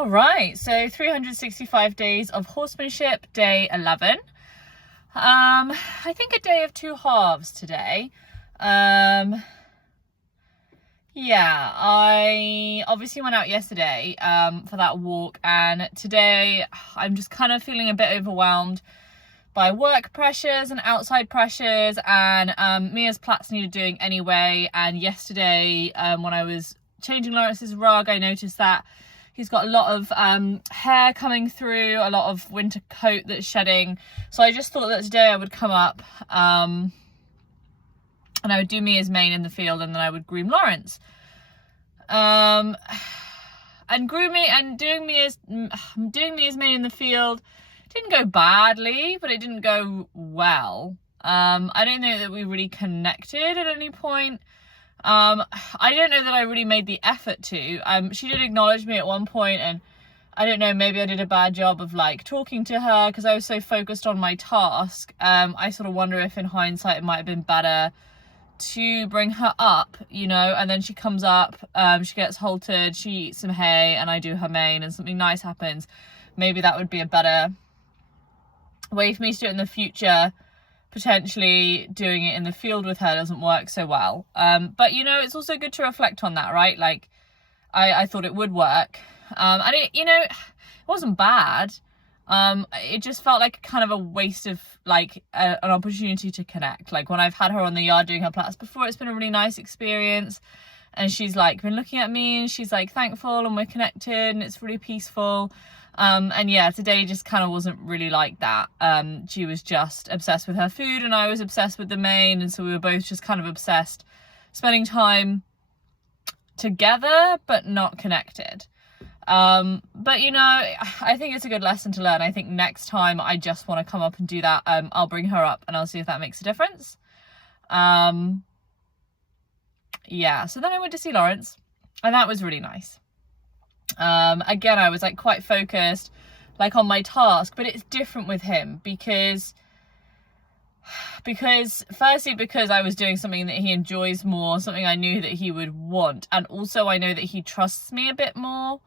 All right, so 365 days of horsemanship, day 11. I think a day of two halves today. Yeah, I obviously went out yesterday for that walk, and today I'm just kind of feeling a bit overwhelmed by work pressures and outside pressures, and Mia's plaits needed doing anyway. And yesterday when I was changing Lawrence's rug, I noticed that he's got a lot of hair coming through, a lot of winter coat that's shedding. So I just thought that today I would come up and I would do Mia's mane in the field, and then I would groom Lawrence. And grooming and doing Mia's mane in the field didn't go badly, but it didn't go well. I don't know that we really connected at any point. I don't know that I really made the effort to. She did acknowledge me at one point, and I don't know, maybe I did a bad job of like talking to her because I was so focused on my task. I sort of wonder if in hindsight it might have been better to bring her up, you know, and then she comes up, she gets haltered, she eats some hay, and I do her mane, and something nice happens. Maybe that would be a better way for me to do it in the future. Potentially doing it in the field with her doesn't work so well. But, you know, it's also good to reflect on that, right? Like, I thought it would work. And it, you know, it wasn't bad. It just felt like kind of a waste of like an opportunity to connect. Like when I've had her on the yard doing her plaits before, it's been a really nice experience, and she's like been looking at me and she's like thankful, and we're connected, and it's really peaceful. And yeah, today just kind of wasn't really like that. She was just obsessed with her food, and I was obsessed with the mane, and so we were both just kind of obsessed, spending time together but not connected. But you know, I think it's a good lesson to learn. I think next time I just want to come up and do that. I'll bring her up and I'll see if that makes a difference. Yeah, so then I went to see Lawrence, and that was really nice. Again, I was like quite focused like on my task, but it's different with him because firstly, because I was doing something that he enjoys more, something I knew that he would want, and also I know that he trusts me a bit more.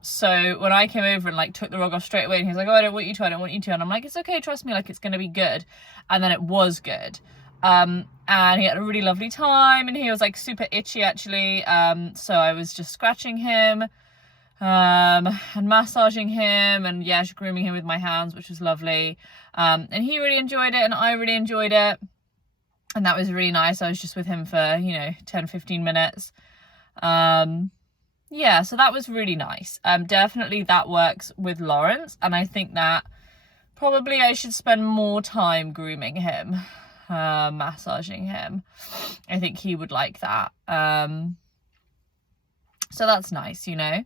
So when I came over and like took the rug off straight away, and he was like, oh, I don't want you to, and I'm like, it's okay, trust me, like it's gonna be good. And then it was good. And he had a really lovely time, and he was like super itchy actually. So I was just scratching him and massaging him, and yeah, just grooming him with my hands, which was lovely. And he really enjoyed it, and I really enjoyed it, and that was really nice. I was just with him for, you know, 10-15 minutes. Yeah, so that was really nice. Definitely that works with Lawrence, and I think that probably I should spend more time grooming him, massaging him. I think he would like that. So that's nice, you know.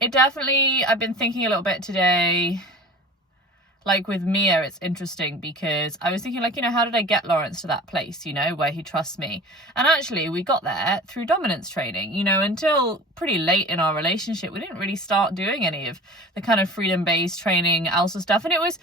It definitely, I've been thinking a little bit today, like with Mia, it's interesting because I was thinking like, you know, how did I get Lawrence to that place, you know, where he trusts me? And actually we got there through dominance training, you know. Until pretty late in our relationship, we didn't really start doing any of the kind of freedom-based training, Elsa stuff. And it was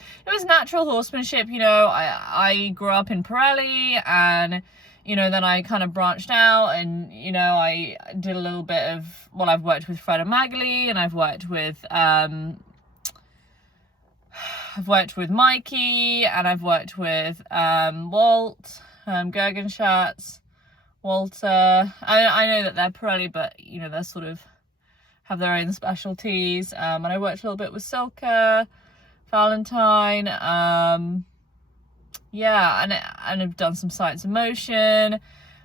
natural horsemanship, you know. I grew up in Pirelli, and, you know, then I kind of branched out, and, you know, I did a little bit of, well, I've worked with Fred and Magali, and I've worked with Mikey, and I've worked with Walt, Gergenschatz, Walter. I know that they're Pirelli, but, you know, they're sort of have their own specialties. And I worked a little bit with Silke, Valentine. Yeah, and I've done some science of motion,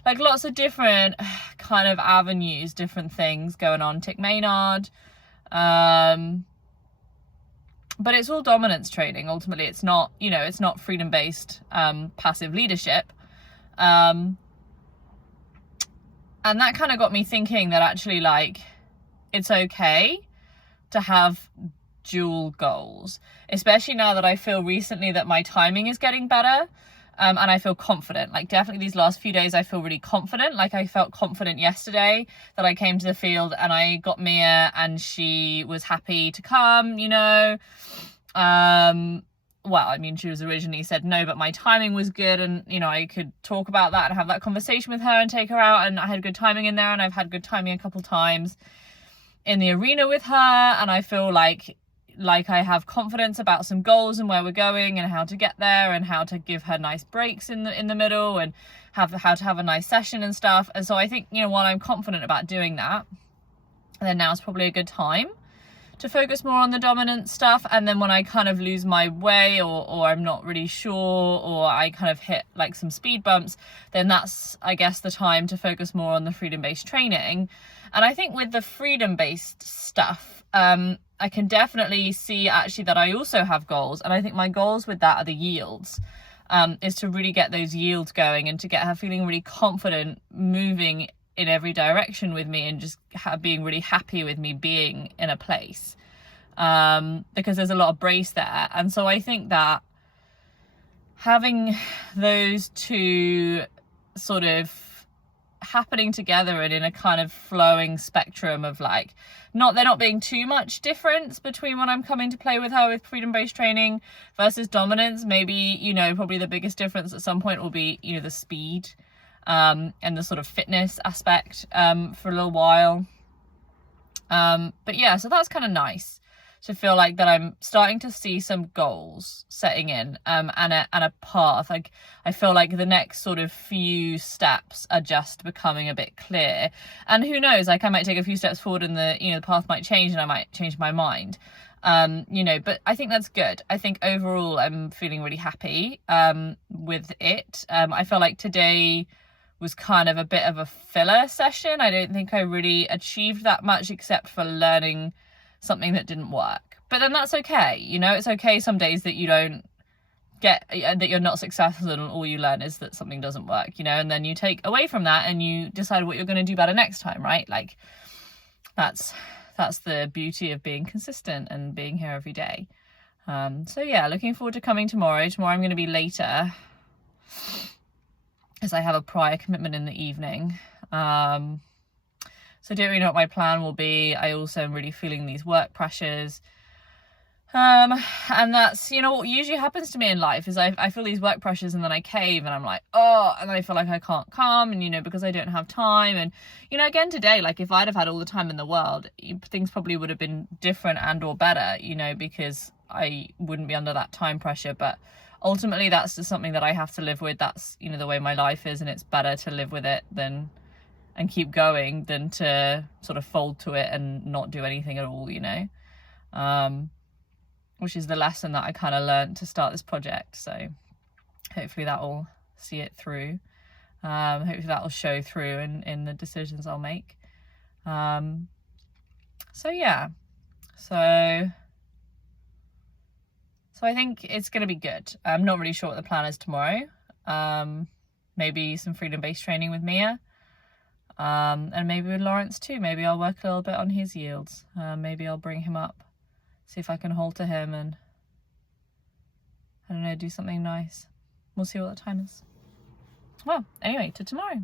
like lots of different kind of avenues, different things going on. Tick Maynard. But it's all dominance training. Ultimately, it's not, you know, it's not freedom-based passive leadership. And that kind of got me thinking that actually, like, it's okay to have dual goals, especially now that I feel recently that my timing is getting better. And I feel confident. Like, definitely these last few days I feel really confident. Like, I felt confident yesterday that I came to the field and I got Mia and she was happy to come, you know. well, I mean, she was originally said no, but my timing was good, and you know, I could talk about that and have that conversation with her and take her out, and I had good timing in there, and I've had good timing a couple times in the arena with her, and I feel like I have confidence about some goals and where we're going and how to get there and how to give her nice breaks in the middle and how to have a nice session and stuff. And so I think, you know, while I'm confident about doing that, then now's probably a good time to focus more on the dominant stuff. And then when I kind of lose my way or I'm not really sure, or I kind of hit like some speed bumps, then that's, I guess, the time to focus more on the freedom-based training. And I think with the freedom-based stuff, I can definitely see actually that I also have goals. And I think my goals with that are the yields, is to really get those yields going and to get her feeling really confident moving in every direction with me, and just being really happy with me being in a place, because there's a lot of brace there. And so I think that having those two sort of happening together and in a kind of flowing spectrum of like, they're not being too much difference between when I'm coming to play with her with freedom-based training versus dominance. Maybe, you know, probably the biggest difference at some point will be, you know, the speed and the sort of fitness aspect for a little while. But yeah, so that's kind of nice to feel like that I'm starting to see some goals setting in, and a path. Like, I feel like the next sort of few steps are just becoming a bit clear. And who knows, like I might take a few steps forward and the path might change and I might change my mind. But I think that's good. I think overall I'm feeling really happy with it. I feel like today was kind of a bit of a filler session. I don't think I really achieved that much except for learning something that didn't work. But then that's okay. You know, it's okay some days that you don't get, that you're not successful and all you learn is that something doesn't work, you know, and then you take away from that and you decide what you're going to do better next time, right? Like, that's the beauty of being consistent and being here every day. So yeah, looking forward to coming tomorrow. Tomorrow I'm going to be later as I have a prior commitment in the evening. So I don't really know what my plan will be. I also am really feeling these work pressures. And that's, you know, what usually happens to me in life is I feel these work pressures and then I cave and I'm like, oh, and then I feel like I can't come, and, you know, because I don't have time. And, you know, again today, like if I'd have had all the time in the world, things probably would have been different and or better, you know, because I wouldn't be under that time pressure. But ultimately that's just something that I have to live with. That's, you know, the way my life is, and it's better to live with it and keep going than to sort of fold to it and not do anything at all, you know, which is the lesson that I kind of learned to start this project. So hopefully that will see it through. Hopefully that will show through in the decisions I'll make. So yeah, so I think it's going to be good. I'm not really sure what the plan is tomorrow. Maybe some freedom-based training with Mia. And maybe with Lawrence too. Maybe I'll work a little bit on his yields. Maybe I'll bring him up, see if I can halter him and, I don't know, do something nice. We'll see what the time is. Well, anyway, to tomorrow.